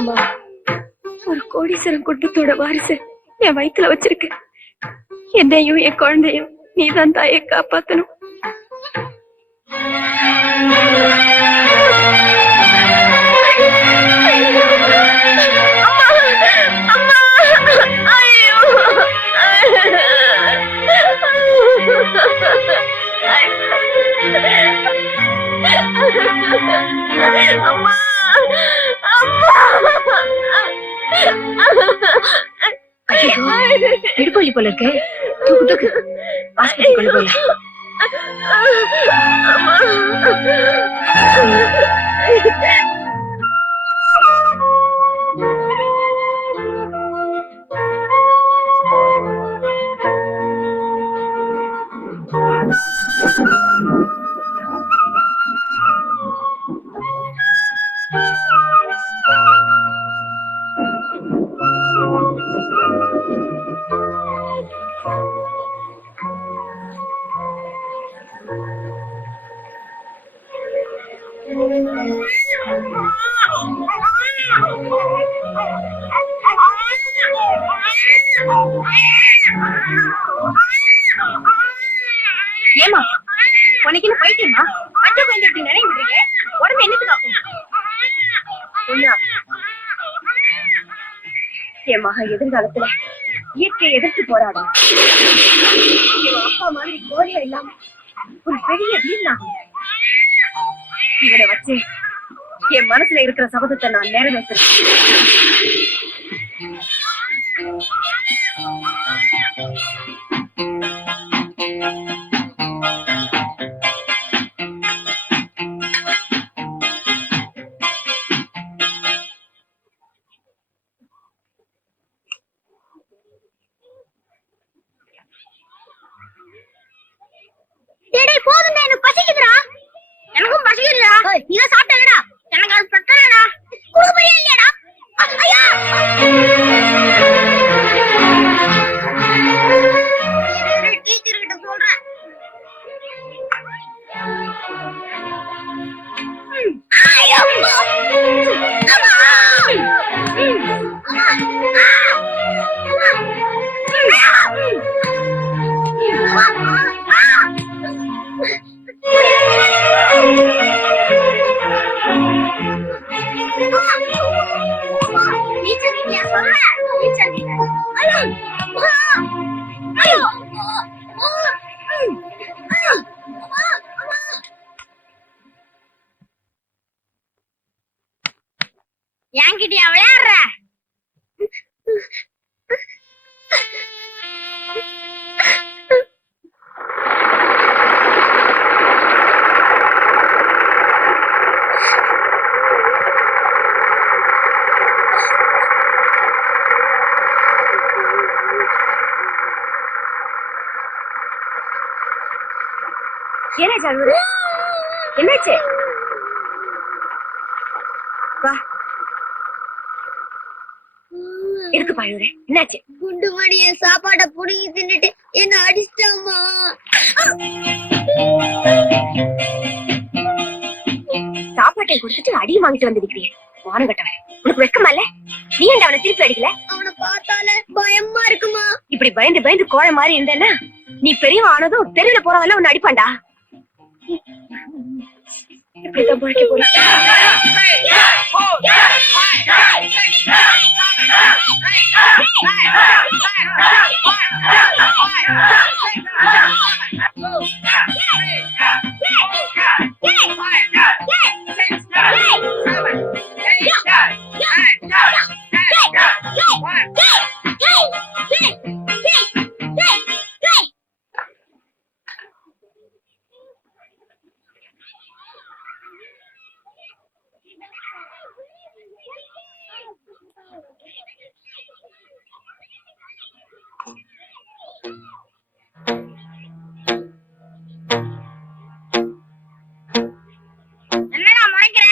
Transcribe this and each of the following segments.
அம்மா, ஒரு கோடீஸ்வரன் குடும்பத்தோட வாரிசு என் வயித்துல வச்சிருக்க. என்னையும் என் குழந்தையும் நீதான் தாயை காப்பாத்தணும். அம்மா, இடுப்பொலி போல இருக்கு. தூக்கு தூக்கு, ஆஸ்பத்திரி கொண்டு போல. ஏமா உனக்கு என்ன பைத்தியமா? அஞ்சு குழந்தை எப்படி நினைவு விடுறீங்க? உடம்பு என்னத்துக்கு ஆகும்? என் மகா எதிர்காலத்துல இயற்கையை எதிர்த்து போராடும். அப்பா மாதிரி கோரியா இல்லாம ஒரு பெரிய வீணாகும். இவனை வச்சு என் மனசுல இருக்கிற சபதத்தை நான் நிறைவேற்றேன். போதும், எனக்கு பசிக்குதுடா. எனக்கும் பசிக்குதுடா. நீங்க சாப்பிட்டா எனக்கு அது பிரச்சனைடா. குடும்பையே இல்லையாடா? ஐயா, டீச்சர் கிட்ட சொல்றேன். என்கிட்டயா விளையாடுற? என்னாச்சு? வா, இருக்கு பாயுரே. என்னாச்சு? குண்டு மணி என் சாப்பாட புடுங்கி தின்னுட்டு என்ன அடிச்சிட்டாமா. சாப்பாட்டை குடிச்சிட்டு அடி வாங்கிட்டு வந்திருக்கிறீங்க. வானம் கட்டவன், உனக்கு வெக்கமா இல்ல? நீ ஏன் அவனை திருப்பி அடிக்கல? அவனை பார்த்தாலே பயமா இருக்குமா. இப்படி பயந்து பயந்து கோழை மாதிரி இருந்தேன்னா நீ பெரியவன் ஆனதும் தெருவில் போறவெல்லாம் உன்னை அடிப்பான்டா. இப்படிதான் போய்க்க போறேன். என்னடா முறைக்கிற?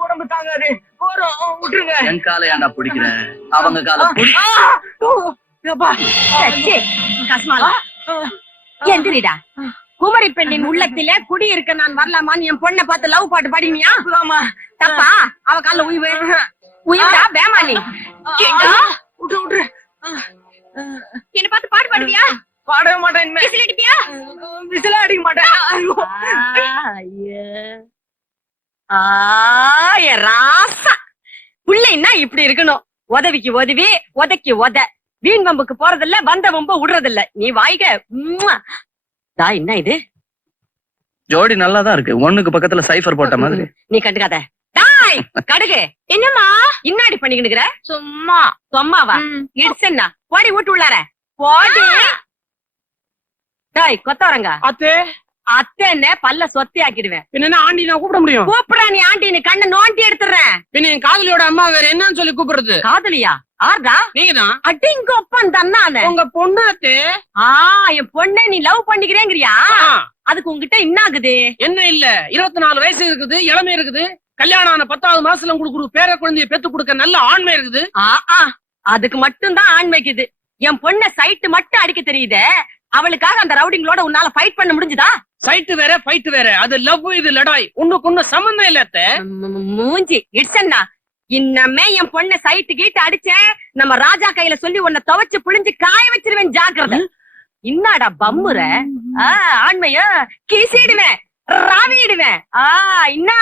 உடம்பு தாங்காது, போறோம், விட்டுருங்க. என் காலை ஏன்டா பிடிக்கிற? அவங்க காலை கஸ்மாலா எந்திரிடா. குமரி பெண்ணின் உள்ளத்திலே குடி இருக்க நான் வரலாமான்னு என் பொண்ணை பார்த்து லவ் பாட்டு பாடினியா? தப்பா? அவ கால உயிவு உயிரா பேமானி விட்டு விட்டு என்ன பார்த்து பாட்டு பாடுவியா? பாடவே மாட்டேன். விசில் அடிப்பியா? விசில அடிக்க மாட்டேன். ராசா புள்ளைன்னா இப்படி இருக்கணும். உதவிக்கு உதவி, உதைக்கு உத. வீண் வம்புக்கு போறதில்ல, வந்த வம்ப விடுறதில்ல. நீ வாய்க. என்ன இது? ஜோடி நல்லாதான் இருக்கு. ஒண்ணுக்கு பக்கத்துல சைஃபர் போட்ட மாதிரி. நீ கண்டுக்காத. டாய் கடுகு. என்னம்மா இன்னாடி பண்ணிக்கினுக்குற? சும்மா. சும்மாவா? இடிச்சா போடி வீட்டு உள்ளார போடி. டாய் கொத்தவரங்க. அத்தே அத்தேன்னு பல்ல சொத்தி ஆக்கிடுவேன். என்ன ஆண்டி நான் கூப்பிட முடியும்? கூப்பிடா நீ ஆண்டின்னு கண்ணை நோண்டி எடுத்துறேன். பின்ன என் காதலியோட அம்மா வேற என்னன்னு சொல்லி கூப்பிடுறது? காதலியா? ஆர்டா? நீங்கதான். அடிங்க ஒப்பன் தன்னானே. உங்க பொண்ணு அத்தே. என் பொண்ணை நீ லவ் பண்ணிக்கிறேங்கிறியா? அதுக்கு உங்ககிட்ட என்ன ஆகுது? என்ன இல்ல, 24 வயசு இருக்குது, இளமை இருக்குது. கல்யாணம் ஆன 10வது மாசத்துல உங்களுக்கு பேர குழந்தைய பெத்து கொடுக்க நல்ல ஆண்மை இருக்குது. அதுக்கு மட்டும்தான் ஆண்மைக்குது. என் பொண்ண சைட்டு மட்டும் அடிக்க தெரியுதே. அவளுக்காக அந்த ரவுடிங்களோட உன்னால ஃபைட் பண்ண முடிஞ்சுதா? சைட்டு வேற ஃபைட் வேற. அது லவ், இது லடாய். ஒண்ணுக்கு ஒண்ணு சம்பந்தம் இல்ல அத்தை. மூஞ்சி இட்சன்னா. இன்னமே என் பொண்ண சைட்டு கீட்டு அடிச்சேன், நம்ம ராஜா கையில சொல்லி உன்னை துவைச்சு புளிஞ்சு காய வச்சிருவேன். ஜாக்கிரதை. இன்னாடா பம்முற? ஆண்மைய கீசிடுவேன், ராவிடுவேன். இன்னா